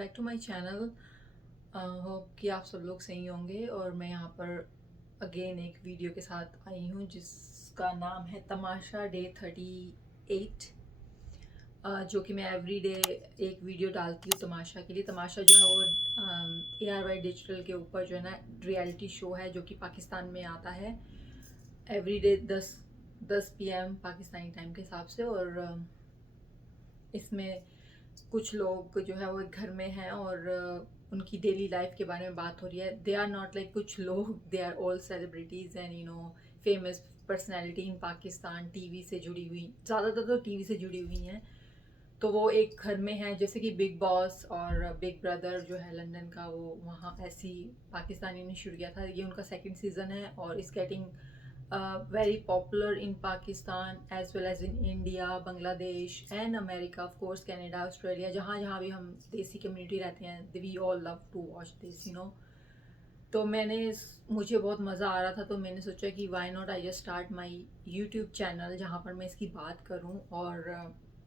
Back to my channel. Hope कि आप सब लोग सही होंगे और मैं यहाँ पर अगेन एक वीडियो के साथ आई हूँ जिसका नाम है तमाशा डे 38। जो कि मैं एवरी डे एक वीडियो डालती हूँ तमाशा के लिए। तमाशा जो है वो ARY डिजिटल के ऊपर जो है ना रियलिटी शो है जो कि पाकिस्तान में आता है every day 10 PM Pakistani time के हिसाब से। और इसमें कुछ लोग जो है वो घर में हैं और उनकी डेली लाइफ के बारे में बात हो रही है। दे आर नॉट लाइक कुछ लोग, they are all celebrities and famous personality in Pakistan, TV से जुड़ी हुई, ज़्यादातर तो टीवी से जुड़ी हुई हैं। तो वो एक घर में है जैसे कि बिग बॉस और बिग ब्रदर जो है लंदन का, वो वहाँ ऐसी पाकिस्तानी ने शुरू किया था। ये उनका सेकंड सीज़न है और इस getting very popular in Pakistan as well as in India, Bangladesh and America, of course Canada, Australia, जहाँ जहाँ भी हम देसी कम्युनिटी रहते हैं, we all love to watch this. तो मुझे बहुत मज़ा आ रहा था तो मैंने सोचा कि why not I just start my YouTube channel जहाँ पर मैं इसकी बात करूँ। और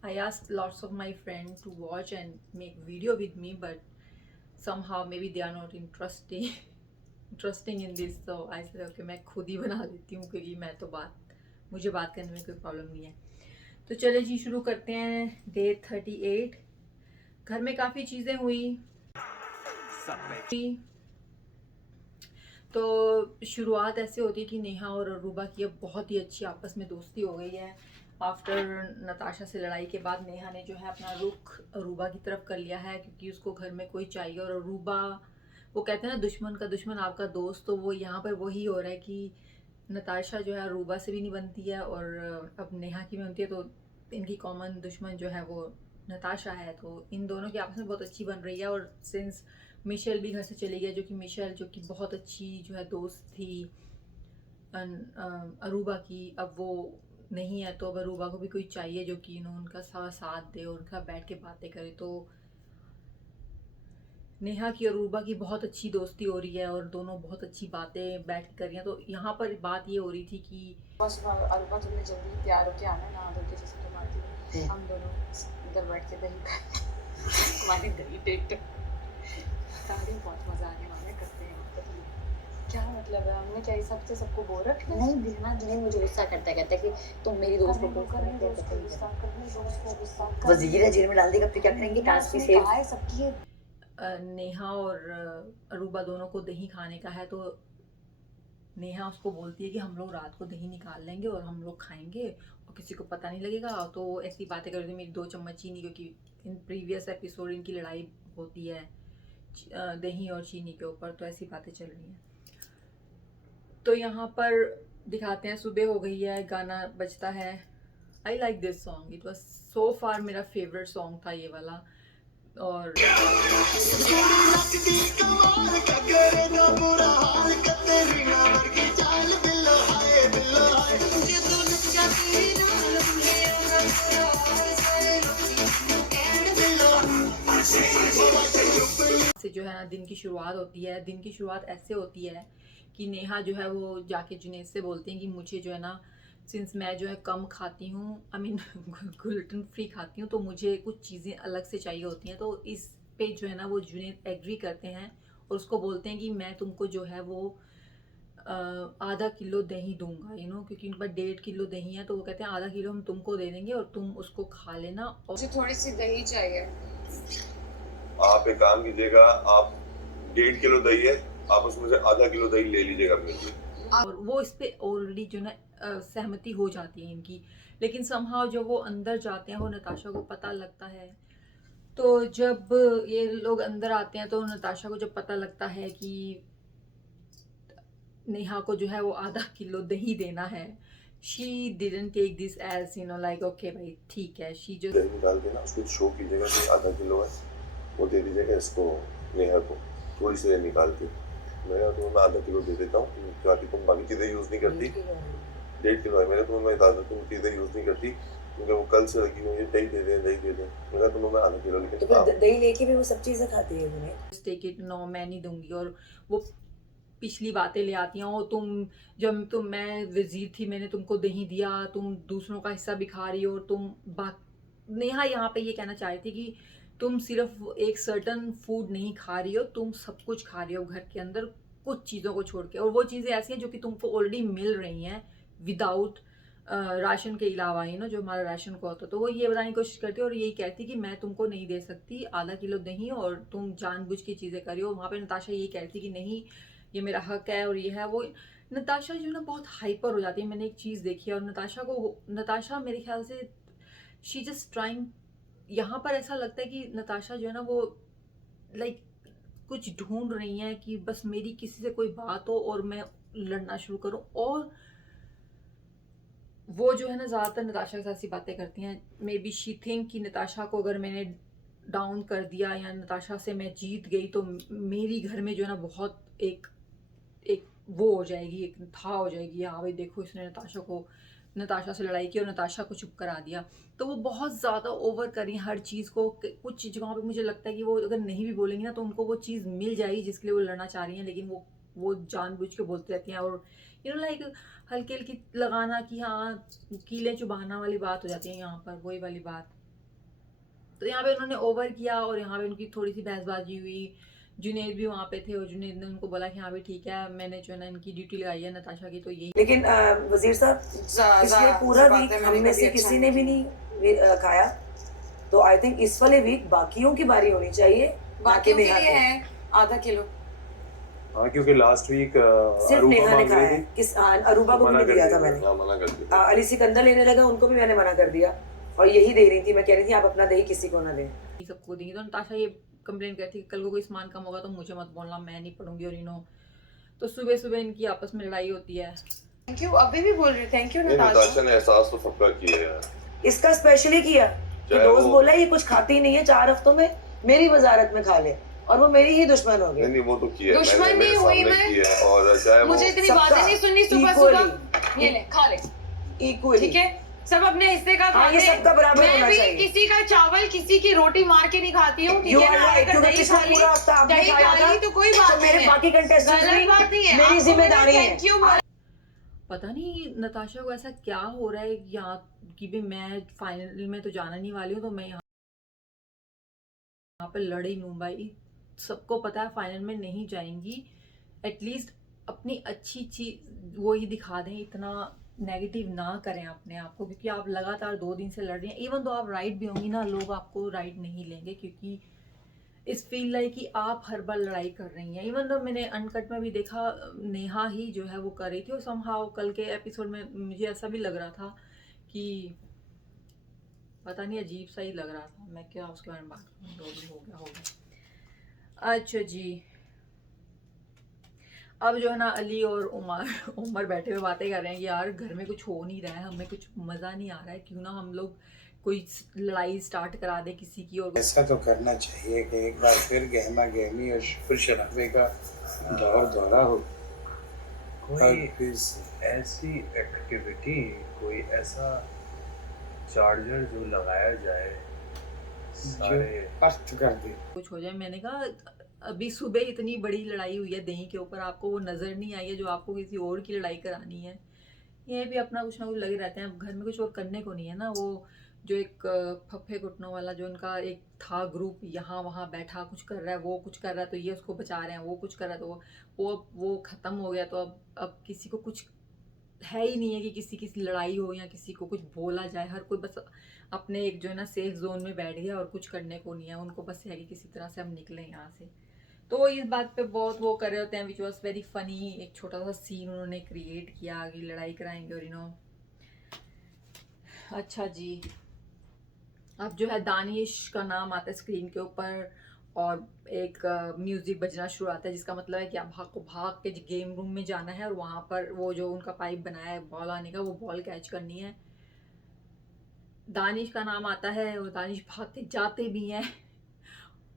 I asked lots of my friends to watch and make video with me, but somehow maybe they are not interesting in this. तो आई सेड ओके मैं खुद ही बना लेती हूँ क्योंकि मुझे बात करने में कोई प्रॉब्लम नहीं है। तो चले जी शुरू करते हैं डे 38। घर में काफ़ी चीज़ें हुई। तो शुरुआत ऐसे होती है कि नेहा और अरूबा की अब बहुत ही अच्छी आपस में दोस्ती हो गई है। आफ्टर नताशा से लड़ाई के बाद नेहा ने जो है अपना रुख अरूबा की तरफ कर लिया है क्योंकि उसको घर में कोई चाहिए। और अरूबा, वो कहते हैं ना दुश्मन का दुश्मन आपका दोस्त, तो वो यहाँ पर वही हो रहा है कि नताशा जो है अरूबा से भी नहीं बनती है और अब नेहा की भी बनती है। तो इनकी कॉमन दुश्मन जो है वो नताशा है। तो इन दोनों की आपस में बहुत अच्छी बन रही है। और सिंस मिशेल भी घर से चली गई, जो कि मिशेल जो कि बहुत अच्छी जो है दोस्त थी अरूबा की, अब वो नहीं है। तो अब अरूबा को भी कोई चाहिए जो कि उनका साथ दे और उनका बैठ के बातें करे। तो नेहा की और अरूबा की बहुत अच्छी दोस्ती हो रही है और दोनों बहुत अच्छी बातें बैठ के कर रही हैं। तो यहाँ पर बात ये हो रही थी कि अरूबा तुमने जल्दी तैयार होके आना ना, धो के जैसे तुम आती हो, हम दोनों इधर बैठ के दही खाएंगे दही डेट तारी बहुत मजा आने वाला है, करते हैं क्या मतलब है, हमने क्या सब से सबको बोल रखा नहीं बिना नहीं। मुझे गुस्सा करता है, कहता है कि तुम मेरी दोस्त को वजीर है जेल में डाल देगा, फिर क्या करेंगे? टास्क भी सेव है सबकी। नेहा और अरूबा दोनों को दही खाने का है। तो नेहा उसको बोलती है कि हम लोग रात को दही निकाल लेंगे और हम लोग खाएंगे और किसी को पता नहीं लगेगा। तो ऐसी बातें कर रही थी, मेरी 2 चम्मच चीनी, क्योंकि इन प्रीवियस एपिसोड इनकी लड़ाई होती है दही और चीनी के ऊपर। तो ऐसी बातें चल रही हैं। तो यहाँ पर दिखाते हैं सुबह हो गई है, गाना बजता है। I like this song, it was so far मेरा फेवरेट सॉन्ग था ये वाला। और से जो है ना दिन की शुरुआत होती है। दिन की शुरुआत ऐसे होती है कि नेहा जो है वो जाके जुनैद से बोलते हैं कि मुझे जो है ना, सिंस मैं जो है कम खाती हूँ, आई मीन ग्लूटेन फ्री खाती हूँ, तो मुझे कुछ चीज़ें अलग से चाहिए होती हैं। तो इस पे जो है ना वो जुनैद एग्री करते हैं और उसको बोलते हैं कि मैं तुमको जो है वो आधा किलो दही दूंगा, क्योंकि उनके पास 1.5 किलो दही है। तो वो कहते हैं आधा किलो हम तुमको दे देंगे और तुम उसको खा लेना। और मुझे थोड़ी सी दही चाहिए। आप एक काम कीजिएगा, आप 1.5 किलो दही है, आप उसमें से आधा किलो दही ले लीजिएगा मेरे लिए। और वो इस पे ऑलरेडी जो ना सहमति हो जाती है इनकी। लेकिन समहाउ जब वो अंदर जाते हैं, वो नताशा को पता लगता है। तो जब ये लोग अंदर आते हैं तो नताशा को जब पता लगता है कि नेहा को जो है वो आधा किलो दही देना है, she didn't take this as like okay भाई ठीक है। शी जो दही निकाल के ना उसको शो कीजिएगा कि आधा किलो है, वो दे दीजिएगा इसको, नेहा को थोड़ी सी निकाल के। मैं आधा किलो दे देता हूँ, ताकि तुम बाकी चीज़ें यूज़ नहीं करती। 1.5 किलो है मेरे, तुम्हें मैं बता दूँ, तुम चीज़ें यूज़ नहीं करती क्योंकि वो कल से लगी हुई है, दही दे दें। मैं तुम्हें मैं आधा किलो लेके तो दही लेके भी वो सब चीज़ें खाती है उन्हें। टेक इट, नो मैं नहीं दूंगी। और वो पिछली बातें ले आती हैं, और जब मैं वजीर थी मैंने तुमको दही दिया, तुम दूसरों का हिस्सा भी खा रही हो। और नेहा यहाँ पे ये कहना चाह रही थी कि तुम सिर्फ एक सर्टन फूड नहीं खा रही हो, तुम सब कुछ खा रही हो घर के अंदर कुछ चीज़ों को छोड़ के, और वो चीज़ें ऐसी हैं जो कि तुमको ऑलरेडी मिल रही हैं विदाउट राशन के अलावा, जो हमारा राशन को होता है। तो वो ये बताने की कोशिश करती है और यही कहती कि मैं तुमको नहीं दे सकती आधा किलो दही और तुम जानबूझ के चीज़ें करी हो। वहाँ पे नताशा यही कहती कि नहीं, ये मेरा हक है और ये है वो। नताशा जो है ना बहुत हाइपर हो जाती है। मैंने एक चीज़ देखी है, और नताशा मेरे ख्याल से शी जस्ट ट्राइंग, यहाँ पर ऐसा लगता है कि नताशा जो है ना वो लाइक कुछ ढूंढ रही हैं कि बस मेरी किसी से कोई बात हो और मैं लड़ना शुरू करूं। और वो जो है ना ज़्यादातर नताशा के साथ सी बातें करती हैं। मे बी शी थिंक कि नताशा को अगर मैंने डाउन कर दिया या नताशा से मैं जीत गई तो मेरी घर में जो है ना बहुत एक एक वो हो जाएगी, एक था हो जाएगी, हाँ भाई देखो इसने नताशा से लड़ाई की और नताशा को चुप करा दिया। तो वो बहुत ज़्यादा ओवर करी हर चीज़ को। कुछ जगहों पे मुझे लगता है कि वो अगर नहीं भी बोलेंगी ना तो उनको वो चीज़ मिल जाएगी जिसके लिए वो लड़ना चाह रही हैं, लेकिन वो जानबूझ के बोलती रहती हैं। और लाइक हल्की हल्की लगाना कि हाँ कीलें चुभाना वाली बात हो जाती है यहाँ पर, वही वाली बात। तो यहाँ पे उन्होंने ओवर किया और यहाँ पे उनकी थोड़ी सी बहसबाजी हुई। जुनैद भी वहाँ पे थे और जुनैद ने उनको बोला कि हाँ भी ठीक है, मैंने जो है ना इनकी ड्यूटी लगाई है नताशा की, तो यही। लेकिन वजीर साहब पिछले पूरा वीक हम में से किसी ने भी नहीं खाया, तो आई थिंक इस वाले वीक बाकियों की बारी होनी चाहिए। बाकियों के लिए है आधा किलो। हाँ, क्योंकि लास्ट वीक सिर्फ नेहा ने खाया है। किस अरूबा को भी नहीं दिया था मैंने। हाँ, मना कर दिया। अली सिकंदर लेने लगा, उनको भी मैंने मना कर दिया और यही दे रही थी। मैं कह रही थी आप अपना दही किसी को ना दें। सबको देंगी। तो नताशा ये कंप्लेन करती है कि कल को कोई सामान कम होगा तो मुझे मत बोलना, मैं नहीं पढ़ूंगी। और तो सुबह सुबह इनकी आपस में लड़ाई होती है। थैंक यू, अभी भी बोल रही थैंक यू नताशा ने एहसास तो सबका किया है। इसका स्पेशली किया कि दोस्त बोला ये कुछ खाती नहीं है, 4 हफ्तों में मेरी वजारत में खा ले, और वो मेरी ही दुश्मन हो गई। नहीं वो तो किया, दुश्मन नहीं हुई मैं, और चाहे मुझे इतनी बातें नहीं सुननी। सुबह सुबह ये ले खा ले इक्वली, ठीक है, सब अपने हिस्से का खा ले। ये सबका बराबर होना चाहिए। मैं भी किसी का चावल किसी की रोटी मार के नहीं खाती हूँ, ठीक है ना। अगर दही खा ली तो कोई बात नहीं है, मेरे बाकी कंटेस्टेंट्स गलत बात नहीं है, मेरी जिम्मेदारी है। Thank you. पता नहीं नताशा को ऐसा क्या हो रहा है यहाँ कि भी मैं फाइनल में तो जाना नहीं वाली हूँ, तो मैं यहाँ पे लड़ ही लूँ भाई। सबको पता है फाइनल में नहीं जाएंगी, एटलीस्ट अपनी अच्छी चीज वो ही दिखा दें, इतना नेगेटिव ना करें अपने आप को, क्योंकि आप लगातार 2 दिन से लड़ रही हैं। इवन तो आप राइट भी होंगी ना, लोग आपको राइट नहीं लेंगे, क्योंकि इस फील लाइक कि आप हर बार लड़ाई कर रही हैं। इवन तो मैंने अनकट में भी देखा, नेहा ही जो है वो कर रही थी, और समहाउ कल के एपिसोड में मुझे ऐसा भी लग रहा था कि पता नहीं अजीब सा ही लग रहा था। मैं क्या उसके बारे में बात करूँ, जो भी हो गया। अच्छा जी, अब जो है ना अली और उमर बैठे हुए बातें कर रहे हैं कि यार घर में कुछ हो नहीं रहा है, हमें कुछ मज़ा नहीं आ रहा है, क्यों ना हम लोग कोई लड़ाई स्टार्ट करा दे किसी की। और ऐसा तो करना चाहिए कि एक बार फिर गहमा गहमी और शुक्र शराबे का दौर दौरा हो। कोई ऐसी एक्टिविटी, कोई ऐसा चार्जर जो लगाया जाए सारे अर्थ कर दे, कुछ हो जाए। मैंने कहा अभी सुबह इतनी बड़ी लड़ाई हुई है दही के ऊपर, आपको वो नज़र नहीं आई है जो आपको किसी और की लड़ाई करानी है। ये भी अपना कुछ ना कुछ लगे रहते हैं, घर में कुछ और करने को नहीं है ना। वो जो एक फफ्फे घुटनों वाला जो उनका एक था ग्रुप, यहाँ वहाँ बैठा कुछ कर रहा है, वो कुछ कर रहा है तो ये उसको बचा रहे हैं, वो कुछ कर रहा है तो वो ख़त्म हो गया। तो अब किसी को कुछ है ही नहीं है कि किसी लड़ाई हो या किसी को कुछ बोला जाए। हर कोई बस अपने एक जो है ना सेफ जोन में बैठ गया और कुछ करने को नहीं है उनको, बस है कि किसी तरह से हम निकलें यहाँ से। तो इस बात पे बहुत वो कर रहे होते हैं, विच वॉज वेरी फनी। एक छोटा सा सीन उन्होंने क्रिएट किया कि लड़ाई कराएंगे और अच्छा जी, अब जो है दानिश का नाम आता है स्क्रीन के ऊपर और एक म्यूजिक बजना शुरू आता है, जिसका मतलब है कि आपको भाग के गेम रूम में जाना है और वहाँ पर वो जो उनका पाइप बनाया है बॉल आने का, वो बॉल कैच करनी है। दानिश का नाम आता है और दानिश भाग के जाते भी हैं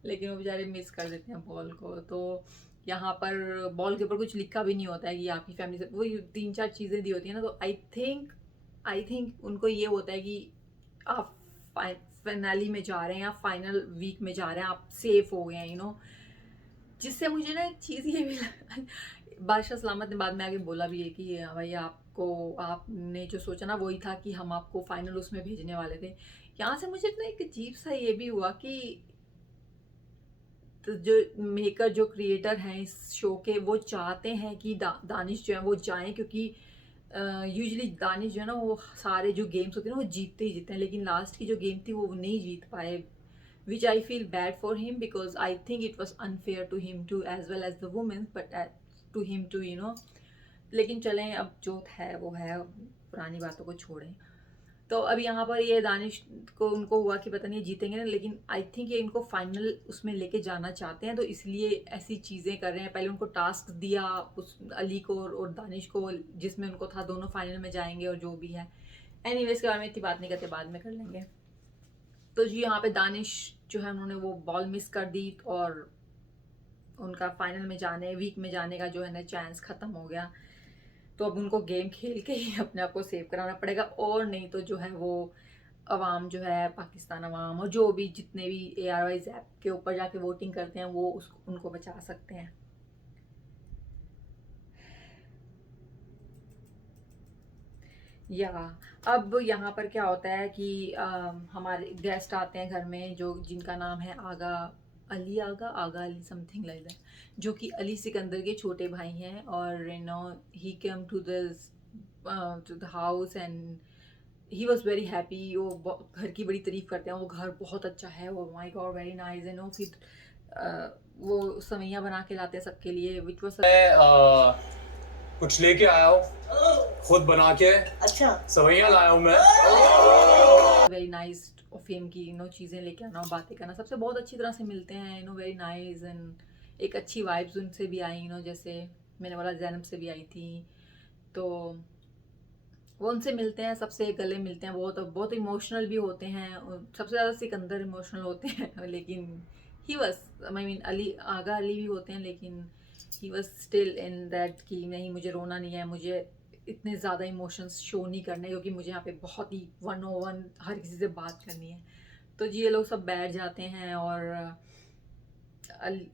लेकिन वो बेचारे मिस कर देते हैं बॉल को। तो यहाँ पर बॉल के ऊपर कुछ लिखा भी नहीं होता है कि आपकी फैमिली से, वो 3-4 चीज़ें दी होती हैं ना। तो आई थिंक उनको ये होता है कि आप फाइनली में जा रहे हैं, आप फाइनल वीक में जा रहे हैं, आप सेफ हो गए हैं जिससे मुझे ना एक चीज़ ये भी बादशाह सलामत ने बाद में आगे बोला भी है कि भाई आपने जो सोचा ना वही था कि हम आपको फाइनल उसमें भेजने वाले थे। यहाँ से मुझे इतना एक अजीब सा ये भी हुआ कि तो जो मेकर जो क्रिएटर हैं इस शो के वो चाहते हैं कि दानिश जो है वो जाएं, क्योंकि यूजुअली दानिश जो है ना वो सारे जो गेम्स होते हैं ना वो जीतते ही जीतते हैं, लेकिन लास्ट की जो गेम थी वो नहीं जीत पाए, which I feel bad for him because I think it was unfair to him too as well as the women, but to him too लेकिन चलें, अब जो है वो है, पुरानी बातों को छोड़ें। तो अब यहाँ पर ये दानिश को उनको हुआ कि पता नहीं जीतेंगे ना, लेकिन आई थिंक ये इनको फाइनल उसमें लेके जाना चाहते हैं, तो इसलिए ऐसी चीज़ें कर रहे हैं। पहले उनको टास्क दिया उस अली को और दानिश को, जिसमें उनको था दोनों फाइनल में जाएंगे और जो भी है, एनीवेज के बारे में इतनी बात नहीं करते, बाद में कर लेंगे। तो जी यहाँ पे दानिश जो है उन्होंने वो बॉल मिस कर दी और उनका फाइनल में जाने, वीक में जाने का जो है ना चांस ख़त्म हो गया। तो अब उनको गेम खेल के ही अपने आप को सेव कराना पड़ेगा, और नहीं तो जो है वो अवाम जो है, पाकिस्तान अवाम और जो भी जितने भी ARY's ऐप के ऊपर जाके वोटिंग करते हैं वो उनको बचा सकते हैं। या अब यहाँ पर क्या होता है कि हमारे गेस्ट आते हैं घर में जो जिनका नाम है Aga Ali something like that, जो कि अली सिकंदर के छोटे भाई हैं, और he came to the house and he was very happy. वो घर की बड़ी तारीफ करते हैं, वो घर बहुत अच्छा है, वो my God very nice and फिर वो सवैयाँ बना के लाते हैं सबके लिए, विच वॉज कुछ लेके आया हो खुद बना के, अच्छा सवैयां लाया हूँ मैं। वेरी नाइस ऑफ हिम की चीज़ें लेके आना, बातें करना, सबसे बहुत अच्छी तरह से मिलते हैं, वेरी नाइस एंड एक अच्छी वाइब्स उनसे भी आई, जैसे मैंने बोला जैनब से भी आई थी, तो वो उनसे मिलते हैं, सबसे गले मिलते हैं, बहुत बहुत इमोशनल भी होते हैं, सबसे ज़्यादा सिकंदर इमोशनल होते हैं, लेकिन ही वॉज आगा अली भी होते हैं, लेकिन he was still in that कि नहीं मुझे रोना नहीं है, मुझे इतने ज़्यादा इमोशंस शो नहीं करने, क्योंकि मुझे यहाँ पे बहुत ही 101 हर किसी से बात करनी है। तो जी ये लोग सब बैठ जाते हैं और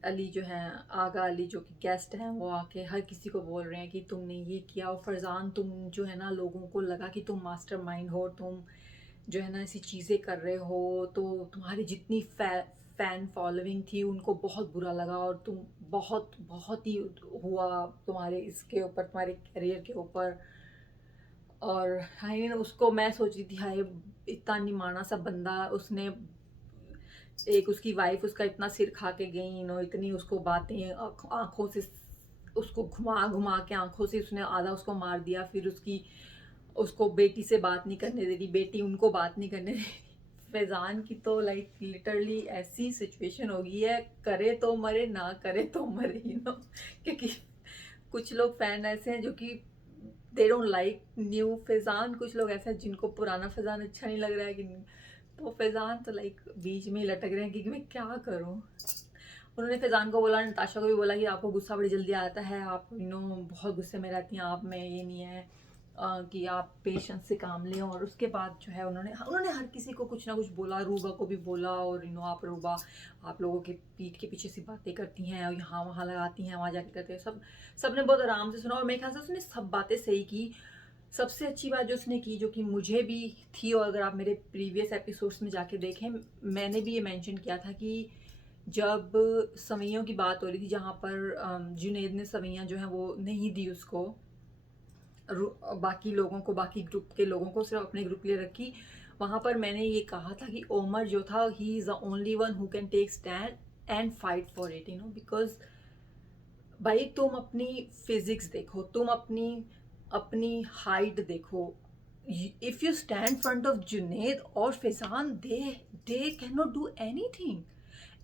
अली जो है, आगा अली जो कि गेस्ट हैं, वो आके हर किसी को बोल रहे हैं कि तुमने ये किया, और फरजान तुम जो है ना लोगों को लगा कि तुम मास्टरमाइंड हो, तुम जो है ना ऐसी चीज़ें कर रहे हो, तो तुम्हारी जितनी फ़ैन फॉलोइंग थी उनको बहुत बुरा लगा, और तुम बहुत ही हुआ तुम्हारे इसके ऊपर, तुम्हारे करियर के ऊपर। और हाय उसको मैं सोच रही थी हाय इतना निमाना सा बंदा, उसने एक उसकी वाइफ उसका इतना सिर खा के गई, इतनी उसको बातें आँखों से उसको घुमा के आँखों से उसने आधा उसको मार दिया, फिर उसको बेटी से बात नहीं करने दे रही, बेटी उनको बात नहीं करने दे रही। फैज़ान की तो लाइक लिटरली ऐसी सिचुएशन हो गई है, करे तो मरे ना करे तो मरे, क्योंकि कुछ लोग फ़ैन ऐसे हैं जो कि they don't like new Faizan, कुछ लोग ऐसे हैं जिनको पुराना फैज़ान अच्छा नहीं लग रहा है कि तो फैज़ान तो लाइक बीच में ही लटक रहे हैं कि मैं क्या करूं। उन्होंने फैज़ान को बोला, नताशा को भी बोला कि आपको गुस्सा बड़ी जल्दी आता है, आप बहुत गुस्से में रहती हैं, आप में ये नहीं है कि आप पेशेंस से काम लें। और उसके बाद जो है उन्होंने हर किसी को कुछ ना कुछ बोला, रूबा को भी बोला, और आप रूबा आप लोगों के पीठ के पीछे से बातें करती हैं और यहाँ वहाँ लगाती हैं, वहाँ जाके करते हैं, सब ने बहुत आराम से सुना, और मेरे ख्याल से उसने सब बातें सही की। सबसे अच्छी बात जो उसने की, जो कि मुझे भी थी, और अगर आप मेरे प्रीवियस एपिसोड्स में जाके देखें, मैंने भी ये मेंशन किया था कि जब सवैयों की बात हो रही थी, जहाँ पर जुनैद ने सवैयाँ जो हैं वो नहीं दी उसको, बाकी लोगों को, बाकी ग्रुप के लोगों को, सिर्फ अपने ग्रुप के लिए रखी, वहाँ पर मैंने ये कहा था कि ओमर जो था, he is the only one who can take stand and fight for it, because भाई तुम अपनी फिजिक्स देखो, तुम अपनी हाइट देखो, if you stand front of Junaid और Faizan, they can not do anything.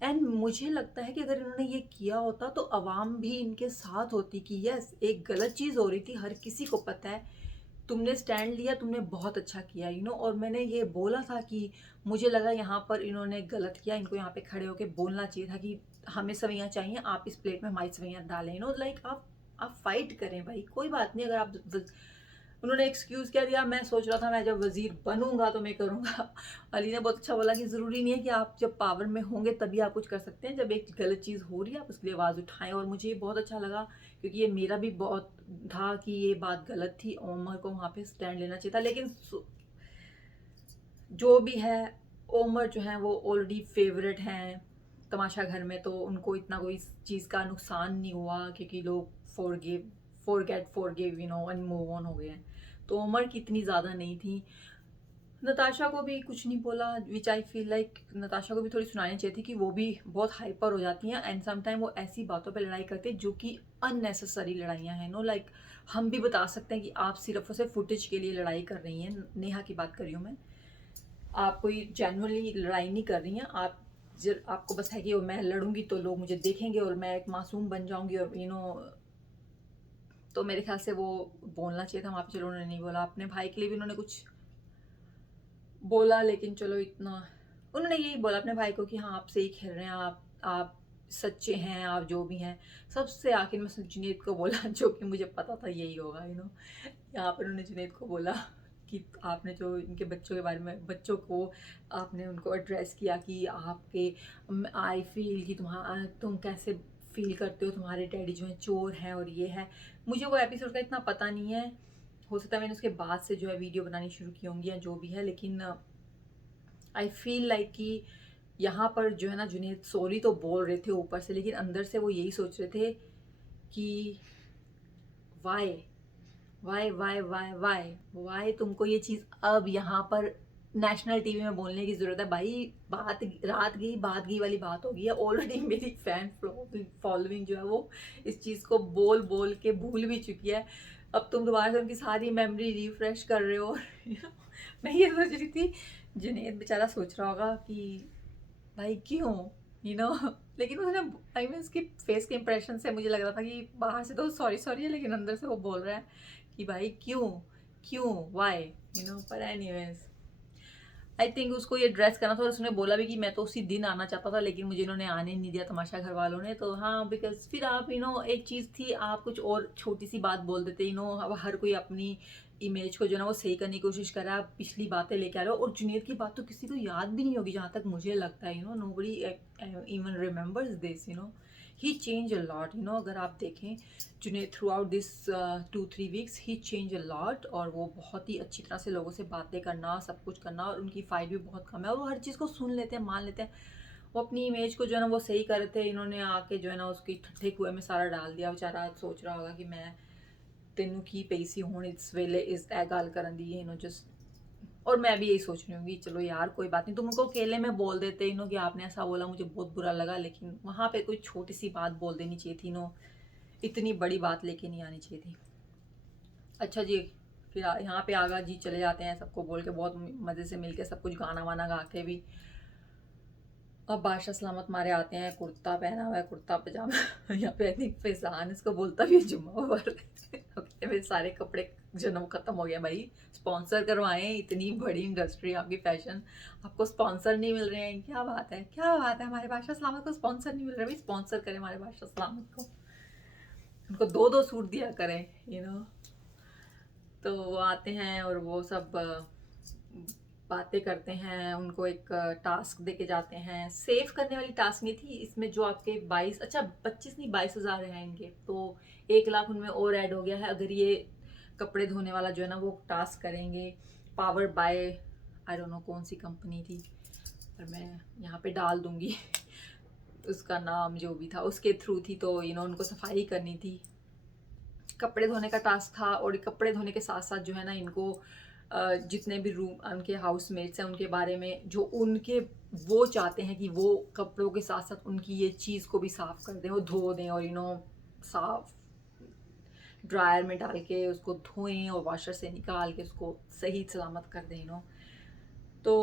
And मुझे लगता है कि अगर इन्होंने ये किया होता तो अवाम भी इनके साथ होती कि यस एक गलत चीज़ हो रही थी, हर किसी को पता है, तुमने स्टैंड लिया, तुमने बहुत अच्छा किया, और मैंने ये बोला था कि मुझे लगा यहाँ पर इन्होंने गलत किया, इनको यहाँ पे खड़े होकर बोलना चाहिए था कि हमें सवैयाँ चाहिए, आप इस प्लेट में हमारी सवैयाँ डालें, लाइक आप फाइट करें भाई, कोई बात नहीं। अगर आप उन्होंने एक्सक्यूज़ क्या दिया, मैं सोच रहा था मैं जब वज़ीर बनूंगा तो मैं करूंगा। अली ने बहुत अच्छा बोला कि ज़रूरी नहीं है कि आप जब पावर में होंगे तभी आप कुछ कर सकते हैं, जब एक गलत चीज़ हो रही है आप उसके लिए आवाज़ उठाएं। और मुझे ये बहुत अच्छा लगा, क्योंकि ये मेरा भी बहुत था कि ये बात गलत थी, ओमर को वहाँ पे स्टैंड लेना चाहिए था, लेकिन जो भी है ओमर जो है वो ऑलरेडी फेवरेट हैं तमाशा घर में तो उनको इतना कोई इस चीज़ का नुकसान नहीं हुआ, क्योंकि लोग फॉरगिव एंड मूव ऑन हो गए हैं। तो उम्र की इतनी ज़्यादा नहीं थी। नताशा को भी कुछ नहीं बोला, विच आई फील लाइक नताशा को भी थोड़ी सुनानी चाहिए थी कि वो भी बहुत हाइपर हो जाती हैं एंड समटाइम वो ऐसी बातों पे लड़ाई करते हैं जो कि अननेसेसरी लड़ाइयाँ हैं। लाइक हम भी बता सकते हैं कि आप सिर्फ और सिर्फ फुटेज के लिए लड़ाई कर रही हैं। नेहा की बात कर रही हूँ मैं, आप कोई जेन्युइनली लड़ाई नहीं कर रही हैं। आपको बस है कि मैं लड़ूंगी तो लोग मुझे देखेंगे और मैं एक मासूम बन जाऊंगी और तो मेरे ख्याल से वो बोलना चाहिए था वहाँ पे। चलो उन्होंने नहीं बोला, अपने भाई के लिए भी उन्होंने कुछ बोला, लेकिन चलो इतना उन्होंने यही बोला अपने भाई को कि हाँ आप सही खेल रहे हैं, आप सच्चे हैं, आप जो भी हैं। सबसे आखिर में जुनैद को बोला, जो कि मुझे पता था यही होगा। यहाँ पर उन्होंने जुनैद को बोला कि आपने जो इनके बच्चों के बारे में, बच्चों को आपने उनको एड्रेस किया कि आपके आई फील कि तुम कैसे फील करते हो, तुम्हारे डैडी जो है चोर हैं और ये है। मुझे वो एपिसोड का इतना पता नहीं है, हो सकता है मैंने उसके बाद से जो है वीडियो बनानी शुरू की होंगी या जो भी है, लेकिन आई फील लाइक कि यहाँ पर जो है ना जुनैद सॉरी तो बोल रहे थे ऊपर से, लेकिन अंदर से वो यही सोच रहे थे कि वाई तुमको ये चीज़ अब यहाँ पर नेशनल टीवी में बोलने की ज़रूरत है भाई। बात गई वाली बात हो गई है ऑलरेडी। मेरी फैन फॉलोइंग जो है वो इस चीज़ को बोल बोल के भूल भी चुकी है। अब तुम दोबारा से उनकी सारी मेमोरी रिफ्रेश कर रहे हो। मैं ये सोच रही थी जुनैद बेचारा सोच रहा होगा कि भाई क्यों लेकिन उसने आई मीन उसकी फेस के इंप्रेशन से मुझे लग रहा था कि बाहर से तो सॉरी है, लेकिन अंदर से वो बोल रहा है कि भाई क्यों वाई पर एनीवेज आई थिंक उसको ये ड्रेस करना था और उसने बोला भी कि मैं तो उसी दिन आना चाहता था, लेकिन मुझे इन्होंने आने नहीं दिया तमाशा घर वालों ने। तो हाँ, बिकॉज फिर आप एक चीज़ थी, आप कुछ और छोटी सी बात बोल देते। अब हर कोई अपनी इमेज को जो है ना वो सही करने की कोशिश कर रहा है, आप पिछली बातें लेके आ रहे हो। और जुनैद की बात तो किसी को याद भी नहीं होगी जहाँ तक मुझे लगता है। Nobody even remembers this. He change a lot. अगर आप देखें Junaid through out this 2-3 weeks he change a lot, और वो बहुत ही अच्छी तरह से लोगों से बातें करना, सब कुछ करना, और उनकी फाइट भी बहुत कम है और वो हर चीज़ को सुन लेते हैं, मान लेते हैं। वो अपनी इमेज को जो है ना वो सही कर रहे थे, इन्होंने आके जो है ना उसकी ठट्ठे कुएं में सारा डाल दिया। बेचारा सोच रहा होगा कि मैं तेनू की पई सी हुण इस वेले इस गल करन दी जस्ट। और मैं भी यही सोच रही हूँ कि चलो यार कोई बात नहीं, तुम उनको अकेले में बोल देते कि आपने ऐसा बोला, मुझे बहुत बुरा लगा, लेकिन वहाँ पे कोई छोटी सी बात बोल देनी चाहिए थी। इतनी बड़ी बात लेके नहीं आनी चाहिए थी। अच्छा जी, फिर यहाँ पे आगा जी चले जाते हैं सबको बोल के, बहुत मज़े से मिलके सब कुछ गाना वाना गा के भी। अब बादशाह सलामत मारे आते हैं, कुर्ता पहना हुआ है, कुर्ता पजामा। यहाँ पे आई थिंक फैजान इसको बोलता भी है जुम्मा पर। मेरे सारे कपड़े जो ना वो ख़त्म हो गया भाई, स्पॉन्सर करवाएं। इतनी बड़ी इंडस्ट्री आपकी फैशन, आपको स्पॉन्सर नहीं मिल रहे हैं, क्या बात है हमारे बादशाह सलामत को स्पॉन्सर नहीं मिल रहा है। भाई स्पॉन्सर करें हमारे बादशाह सलामत को, उनको 2-2 सूट दिया करें। तो वो आते हैं और वो सब बातें करते हैं, उनको एक टास्क दे के जाते हैं। सेव करने वाली टास्क नहीं थी इसमें, जो आपके 25 नहीं 22,000 रहेंगे, तो 1 लाख उनमें और ऐड हो गया है अगर ये कपड़े धोने वाला जो है ना वो टास्क करेंगे। Power bye I don't know कौन सी कंपनी थी, पर मैं यहाँ पे डाल दूँगी उसका नाम जो भी था, उसके थ्रू थी। तो उनको सफाई करनी थी, कपड़े धोने का टास्क था। और कपड़े धोने के साथ साथ जो है ना इनको जितने भी रूम उनके हाउसमेट्स हैं उनके बारे में जो उनके वो चाहते हैं कि वो कपड़ों के साथ साथ उनकी ये चीज़ को भी साफ़ कर दें, वो धो दें और साफ ड्रायर में डाल के उसको धोएं और वॉशर से निकाल के उसको सही सलामत कर दें। तो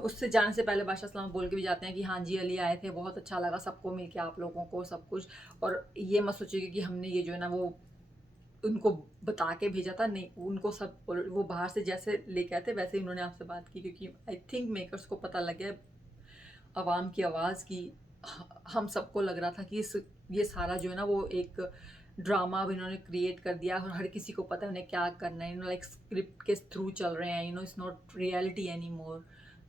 उससे जाने से पहले बादशाह सलाम बोल के भी जाते हैं कि हाँ जी अली आए थे, बहुत अच्छा लगा सबको मिलके, आप लोगों को सब कुछ। और ये मत सोचिएगा कि हमने ये जो है ना वो उनको बता के भेजा था, नहीं, उनको सब वो बाहर से जैसे लेके आए थे वैसे ही उन्होंने आपसे बात की, क्योंकि आई थिंक मेकर्स को पता लग गया आवाम की आवाज़ की। हम सबको लग रहा था कि ये सारा जो है ना वो एक ड्रामा अब इन्होंने क्रिएट कर दिया और हर किसी को पता है उन्हें क्या करना है। लाइक स्क्रिप्ट के थ्रू चल रहे हैं, it's not reality any more.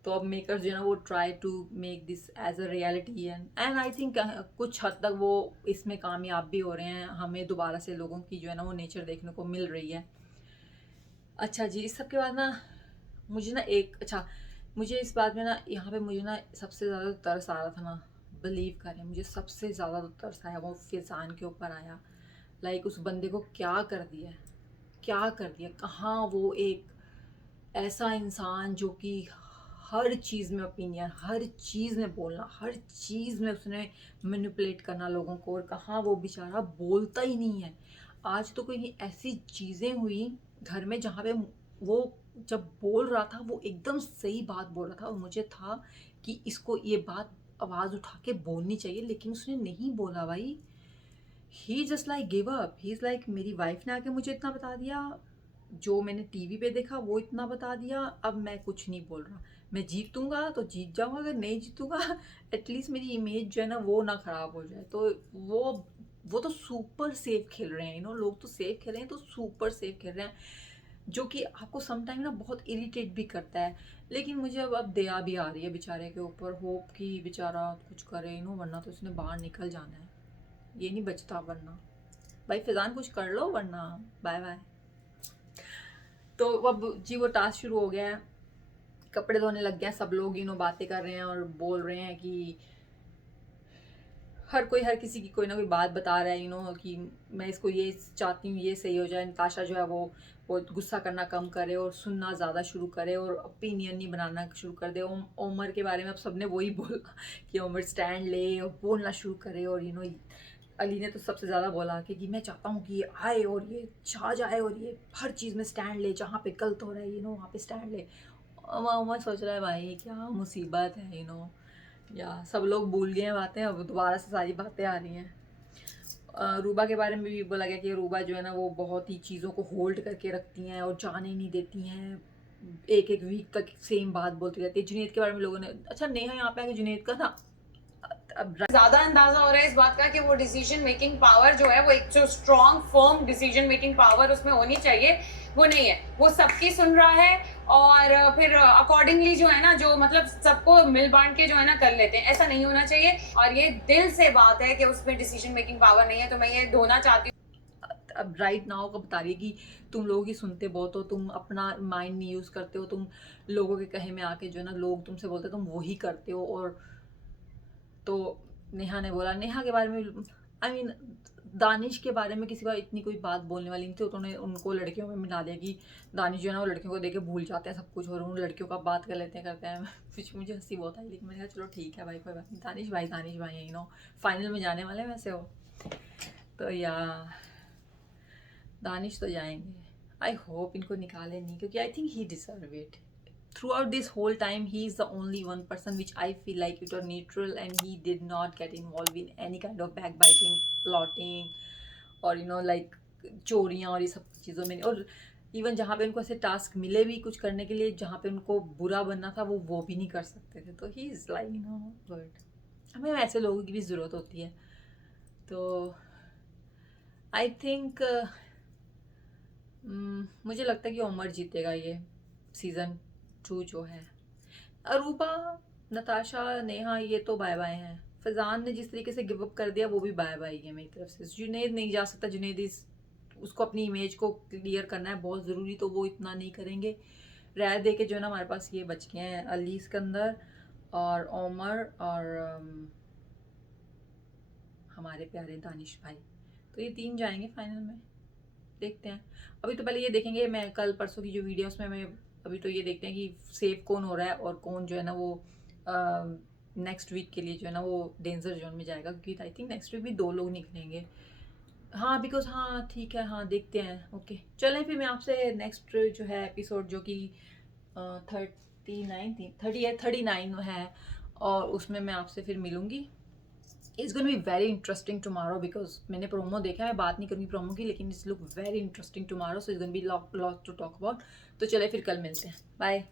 तो अब मेकर्स जो है ना वो try to make this as a reality and I think कुछ हद तक वो इसमें कामयाब भी हो रहे हैं। हमें दोबारा से लोगों की जो है ना वो नेचर देखने को मिल रही है। अच्छा जी, इस सब के बाद ना मुझे ना मुझे इस बात में ना यहाँ पे मुझे ना सबसे ज़्यादा तरस आ रहा था ना बिलीव करें, मुझे सबसे ज़्यादा तो तरस आया वो फैज़ान के ऊपर आया। लाइक उस बंदे को क्या कर दिया, क्या कर दिया, कहाँ वो एक ऐसा इंसान जो कि हर चीज़ में ओपिनियन, हर चीज़ में बोलना, हर चीज़ में उसने मैनिपुलेट करना लोगों को, और कहाँ वो बेचारा बोलता ही नहीं है। आज तो कोई ऐसी चीज़ें हुई घर में जहाँ पे वो जब बोल रहा था वो एकदम सही बात बोल रहा था, और मुझे था कि इसको ये बात आवाज़ उठा के बोलनी चाहिए, लेकिन उसने नहीं बोला भाई। He just like give up. He is like मेरी वाइफ ने आके मुझे इतना बता दिया, जो मैंने टीवी पे देखा वो इतना बता दिया, अब मैं कुछ नहीं बोल रहा। मैं जीतूंगा तो जीत जाऊंगा, अगर नहीं जीतूंगा एटलीस्ट मेरी इमेज जो है ना वो ना ख़राब हो जाए। तो वो तो सुपर सेफ खेल रहे हैं, लोग तो सेफ खेल रहे हैं, तो सुपर सेफ खेल रहे हैं, जो कि आपको समटाइम ना बहुत इरिटेट भी करता है। लेकिन मुझे अब दया भी आ रही है बेचारे के ऊपर, होप कि बेचारा कुछ करे, वरना तो उसने बाहर निकल जाना है, ये नहीं बचता वरना। भाई फैज़ान कुछ कर लो, वरना बाय बाय। तो अब जी वो टास्क शुरू हो गया है, कपड़े धोने लग गए हैं सब लोग, बातें कर रहे हैं और बोल रहे हैं कि हर कोई हर किसी की कोई ना कोई बात बता रहा है, कि मैं इसको ये चाहती हूँ, ये सही हो जाए। नताशा जो है वो गुस्सा करना कम करे और सुनना ज़्यादा शुरू करे और ओपिनियन नहीं बनाना शुरू कर दे। उमर के बारे में अब सबने वही बोला कि उमर स्टैंड ले और बोलना शुरू करे। और अली ने तो सबसे ज़्यादा बोला कि मैं चाहता हूँ कि ये आए और ये छा जाए और ये हर चीज़ में स्टैंड ले, जहाँ पे गलत हो रहा है वहाँ पे स्टैंड ले। उमर सोच रहा है भाई क्या मुसीबत है, या सब लोग भूल गए हैं बातें, अब दोबारा से सारी बातें आ रही हैं। रूबा के बारे में भी बोला गया कि रूबा जो है ना वो बहुत ही चीज़ों को होल्ड करके रखती हैं और जाने नहीं देती हैं, एक एक वीक तक सेम बात बोलती रहती है। जुनैद के बारे में लोगों ने, अच्छा नेहा यहाँ पे आके जुनैद का था अब ज्यादा अंदाजा हो रहा है इस बात का कि वो डिसीजन मेकिंग पावर जो है, वो एक जो strong firm decision making power उसमें होनी चाहिए, वो नहीं है। वो सबकी सुन रहा है और फिर अकॉर्डिंगली जो है ना, जो मतलब सबको मिल बांट के जो है ना कर लेते हैं, ऐसा नहीं होना चाहिए। और ये दिल से बात है कि उसमें डिसीजन मेकिंग पावर नहीं है, तो मैं ये धोना चाहती हूँ। अब राइट नाउ का बता रही है कि तुम लोग ही सुनते बहुत हो, तुम अपना माइंड नहीं यूज़ करते हो, तुम लोगों के कहे में आके जो है ना लोग तुमसे बोलते तुम वही करते हो। और तो नेहा ने बोला, नेहा के बारे में आई मीन दानिश के बारे में किसी का इतनी कोई बात बोलने वाली नहीं थी, तो उन्होंने उनको लड़कियों में मिला दिया कि दानिश जो है ना वो लड़कियों को देख के भूल जाते हैं सब कुछ और उन लड़कियों का बात कर लेते हैं करते हैं। कुछ मुझे हंसी बहुत आई, लेकिन मैंने कहा चलो ठीक है भाई कोई बात नहीं, दानिश भाई है, फाइनल में जाने वाले हैं वैसे हो तो, या दानिश तो जाएंगे। आई होप इनको निकाले नहीं, क्योंकि I think he deserve it. Throughout this whole time, he is the only one person which I feel like it was neutral and he did not get involved in any kind of backbiting, plotting और like चोरियाँ और ये सब चीज़ों में। और even जहाँ पे उनको ऐसे टास्क मिले भी कुछ करने के लिए, जहाँ पे उनको बुरा बनना था वो भी नहीं कर सकते थे। तो ही इज़ लाइक गुड। हमें ऐसे लोगों की भी ज़रूरत होती है। तो आई थिंक मुझे लगता है कि उमर जीतेगा ये सीज़न 2 जो है। अरूबा, नताशा, नेहा ये तो बाय बाय हैं। फैज़ान ने जिस तरीके से गिव अप कर दिया वो भी बाय बाय है मेरी तरफ से। जुनैद नहीं जा सकता, जुनैद उसको अपनी इमेज को क्लियर करना है बहुत ज़रूरी, तो वो इतना नहीं करेंगे। रह दे के जो है ना हमारे पास ये बच गए हैं, अली सिकंदर और उमर और हमारे प्यारे दानिश भाई। तो ये 3 जाएंगे फाइनल में, देखते हैं। अभी तो पहले ये देखेंगे, मैं कल परसों की जो वीडियोस में मैं अभी तो ये देखते हैं कि सेफ कौन हो रहा है और कौन जो है ना वो नेक्स्ट वीक के लिए जो है ना वो डेंजर जोन में जाएगा, क्योंकि आई थिंक नेक्स्ट वीक भी 2 लोग निकलेंगे। हाँ बिकॉज हाँ ठीक है, हाँ देखते हैं। ओके चलें फिर मैं आपसे नेक्स्ट जो है एपिसोड जो कि 39 है और उसमें मैं आपसे फिर मिलूँगी। It's gonna be very interesting tomorrow, because मैंने प्रोमो देखा है, मैं बात नहीं करूँगी प्रोमो की, लेकिन it's look very interesting tomorrow, so it's gonna be lot to talk about. तो चले फिर कल मिलते हैं, बाय।